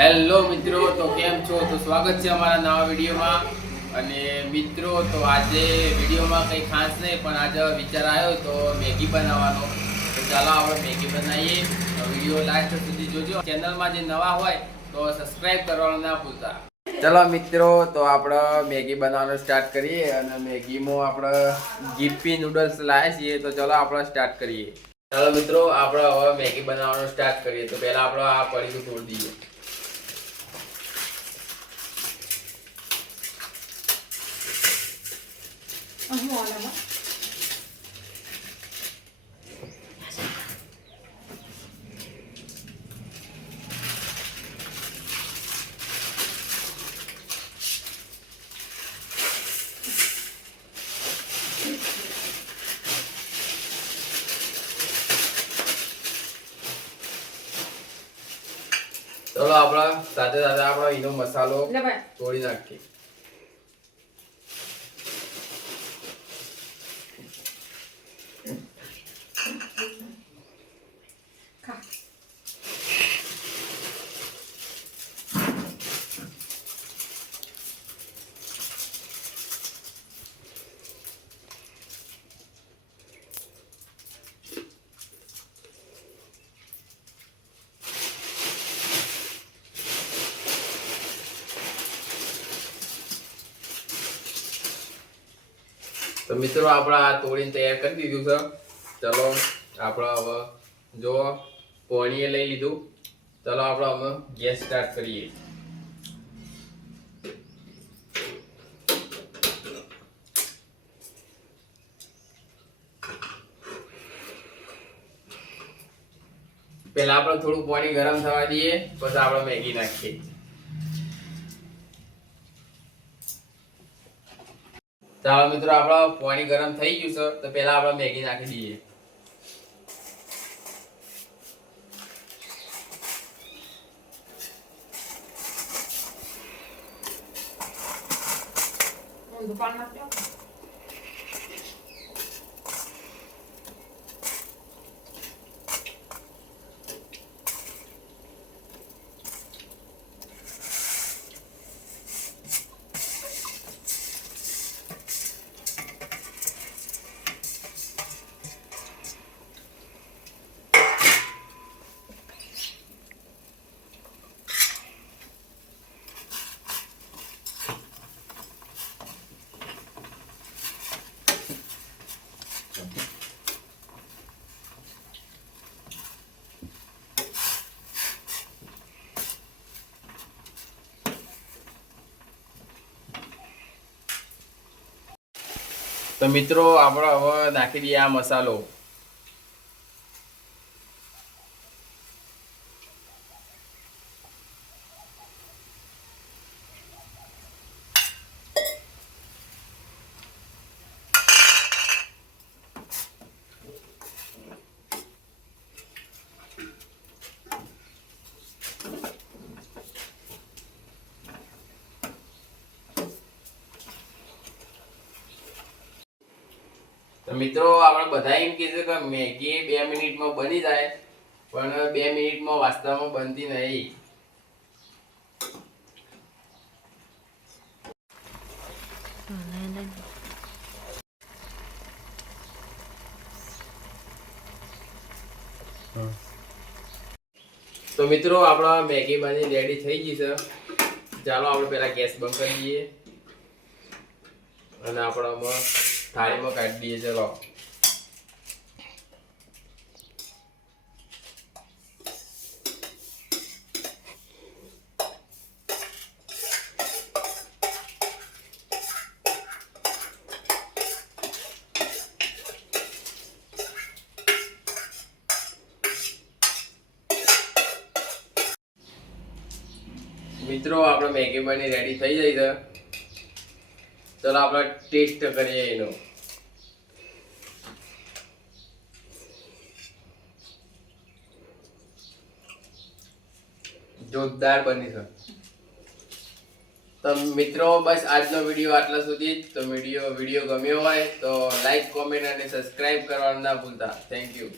Hello મિત્રો, તો કેમ છો? તો સ્વાગત છે અમારા નવા વિડીયોમાં. અને મિત્રો, તો આજે વિડીયોમાં કંઈ ખાસ નહીં, પણ આજે વિચાર આવ્યો તો મેગી બનાવવાનો. તો ચાલો આપણે મેગી બનાવીએ. વિડીયો લાસ્ટ સુધી જોજો. ચેનલમાં જે નવા હોય તો સબસ્ક્રાઈબ કરવાનું ના ભૂલતા. ચલો મિત્રો, તો આપણે મેગી બનાવવાનું સ્ટાર્ટ કરીએ. અને મેગીમાં આપણે જીપી નૂડલ્સ લાવ્યા છીએ, તો ચલો આપણે સ્ટાર્ટ કરીએ. ચાલો મિત્રો, આપણે હવે મેગી બનાવવાનું સ્ટાર્ટ કરીએ. તો પહેલા આપણે આ પડીકું તોડી દઈએ. ચલો આપણા સાથે સાથે આપણો એનો મસાલો તોડી નાખીએ. તો મિત્રો, આપણે આ તોડીને તૈયાર કરી દીધું છે. ચલો આપણે હવે જો પોણીએ લઈ લીધું. ચલો આપણે હવે ગેસ સ્ટાર્ટ કરીએ. પહેલા આપણે થોડું પાણી ગરમ થવા દઈએ, પછી આપણે મેગી નાખીએ. ચાલો મિત્રો, આપણું પાણી ગરમ થઈ ગયું છે, તો પહેલા આપણે મેગી નાખી દઈએ. તો મિત્રો, આપણે હવે નાખી દઈએ આ મસાલો. તો મિત્રો, આપણે બધા એમ કહે છે કે મેગી 2 મિનિટમાં બની જાય, પણ 2 મિનિટમાં વાસ્તવમાં બનતી નહીં. તો મિત્રો, આપણા મેગી બની રેડી થઈ ગઈ છે. ચાલો આપણે પહેલા ગેસ બંધ કરી દઈએ અને આપણે થાળીમાં કાઢી દઈએ. ચલો મિત્રો, આપણે મેગી બની રેડી થઈ જાય છે. ચલો આપણે ટેસ્ટ કરીએ એનો. જોરદાર બની છે. તો મિત્રો, બસ આજનો વિડીયો આટલા સુધી જ. તો વિડીયો ગમ્યો હોય તો લાઈક, કોમેન્ટ અને સબસ્ક્રાઇબ કરવાનું ના ભૂલતા. Thank you.